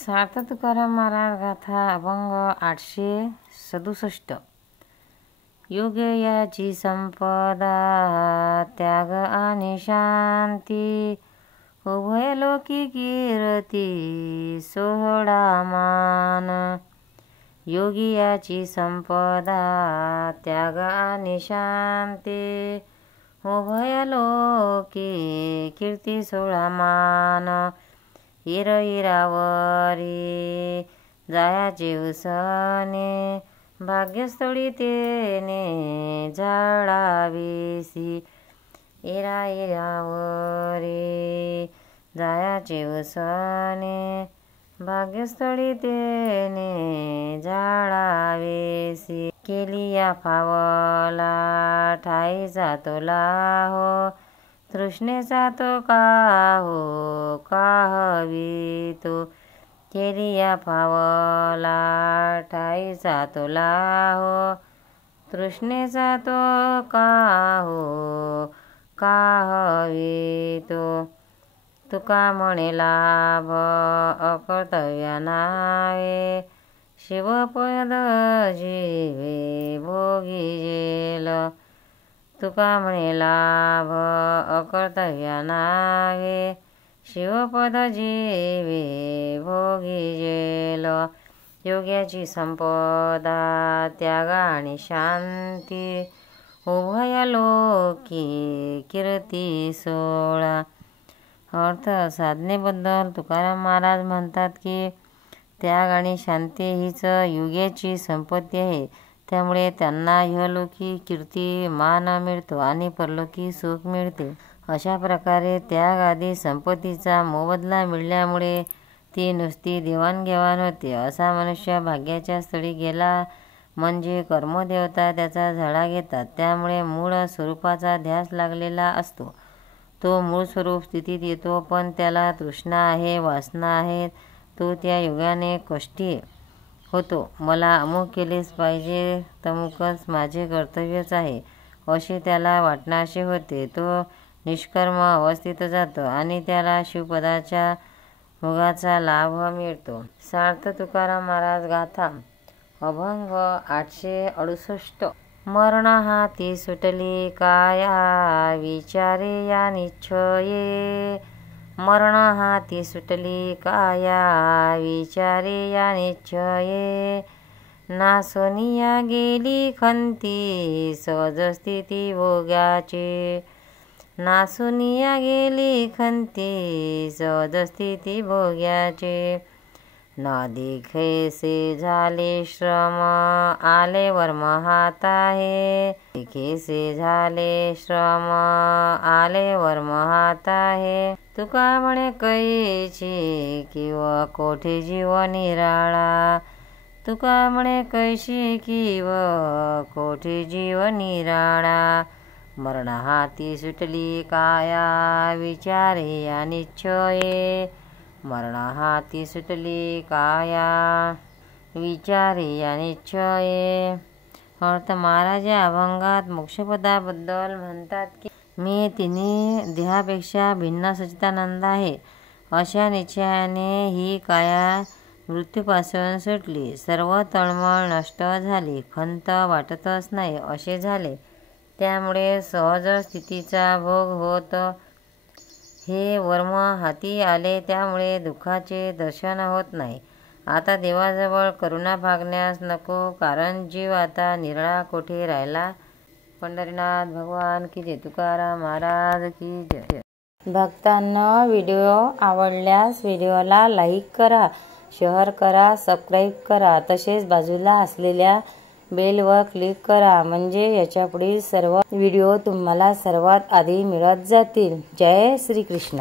सार्थ तुकाराम महाराज गाथा अभंग 867। योग याची संपदा त्याग आणि शांती, उभय लोकी कीर्ती सोहळा मान। योगी याची संपदा त्याग आणि शांती, उभय लोकी कीर्ती सोहळा मान। इरावरी जायाचे उसने, भाग्यस्थळी तेने झाडावेसी। इरावरी जायाचे उसने, भाग्यस्थळी तेने झाडावेसी। केलिया फावला ठाईचा तोला हो, तृष्णेचा तो काहो काहवितो। केलिया फावला ठाईचा तोला हो, तृष्णेचा तो काहो काहवितो। तुका म्हणे लाभ अकर्तव्या नावे, शिवपद जीवे भोगी जेल। तुका म्हणे लाभ अकर्तव्या नावे, शिवपद जीवे भोगी जेल। योग्याची संपदा त्याग आणि शांती, उभय लोकी कीर्ती सोळा। अर्थ साधनेबद्दल तुकाराम महाराज म्हणतात की त्याग आणि शांती हीच योग्याची संपत्ती आहे। त्यामुळे त्यांना इहलोकी कीर्ती मान मिळतो आणि परलोकी सुख मिळते। अशा प्रकारे त्याग आदी संपत्तीचा मोबदला मिळाल्यामुळे ती नुसती देवाणघेवाण होते। असा मनुष्य भाग्याच्या स्थळी गेला म्हणजे कर्मदेवता त्याचा झाडा घेतात। त्यामुळे मूळ स्वरूपाचा ध्यास लागलेला असतो। तो मूळ स्वरूप स्थितीत येतो, पण त्याला तृष्णा आहे, वासना आहे। तो त्या योगाने कष्टी होतो। मला अमुक केलेच पाहिजे, तमुकच माझे कर्तव्यच आहे असे त्याला वाटण्याचे होते। तो निष्कर्म अवस्थेत जातो आणि त्याला शिवपदाच्या भोगाचा लाभ मिळतो। सार्थ तुकाराम महाराज गाथा अभंग 868। मरण हाती सुटली काया विचारे या निश्चये। मरण हाती सुटली काया विचारे या निश्चये, नासोनिया गेली खंती सहज स्थिती भोग्याचे। नासोनिया गेली खंती सहज स्थिती भोग्याचे, न देखैसे झाले श्रम आलेवर महात आहे। देखैसे झाले श्रम आलेवर महात आहे, तुका म्हणे कैची किव कोठे जीव निराळा। तुका म्हणे कैशी किव कोठे जीव निराळा। मरण हाती सुटली काया विचारे या निश्चये। मरण हाती सुटली काया विचारे या निश्चये। अर्थ महाराज या अभंगात मोक्षपदाबद्दल म्हणतात की मी तिन्ही देहापेक्षा भिन्न सच्चिदानंद आहे अशा निश्चयाने ही काया मृत्यूपासून सुटली। सर्व तळमळ नष्ट झाली, खंत वाटतच नाही असे झाले। त्यामुळे सहज स्थितीचा भोग होत। हे वर्म हाती आले त्यामुळे दुःखाचे दर्शन होत नाही। आता देवाजवळ करुणा भागण्यास नको, कारण जीव आता निराळा कोठे राहिला। पंढरीनाथ भगवान की जय, तुकाराम महाराज की जय। भक्तांनो, व्हिडिओ आवडल्यास व्हिडिओला लाईक करा, शेअर करा, सबस्क्राईब करा। तसेच बाजूला असलेल्या बेलवर क्लिक करा, म्हणजे याच्यापुढील सर्व व्हिडिओ तुम्हाला सर्वात आधी मिळत जातील। जय श्री कृष्ण।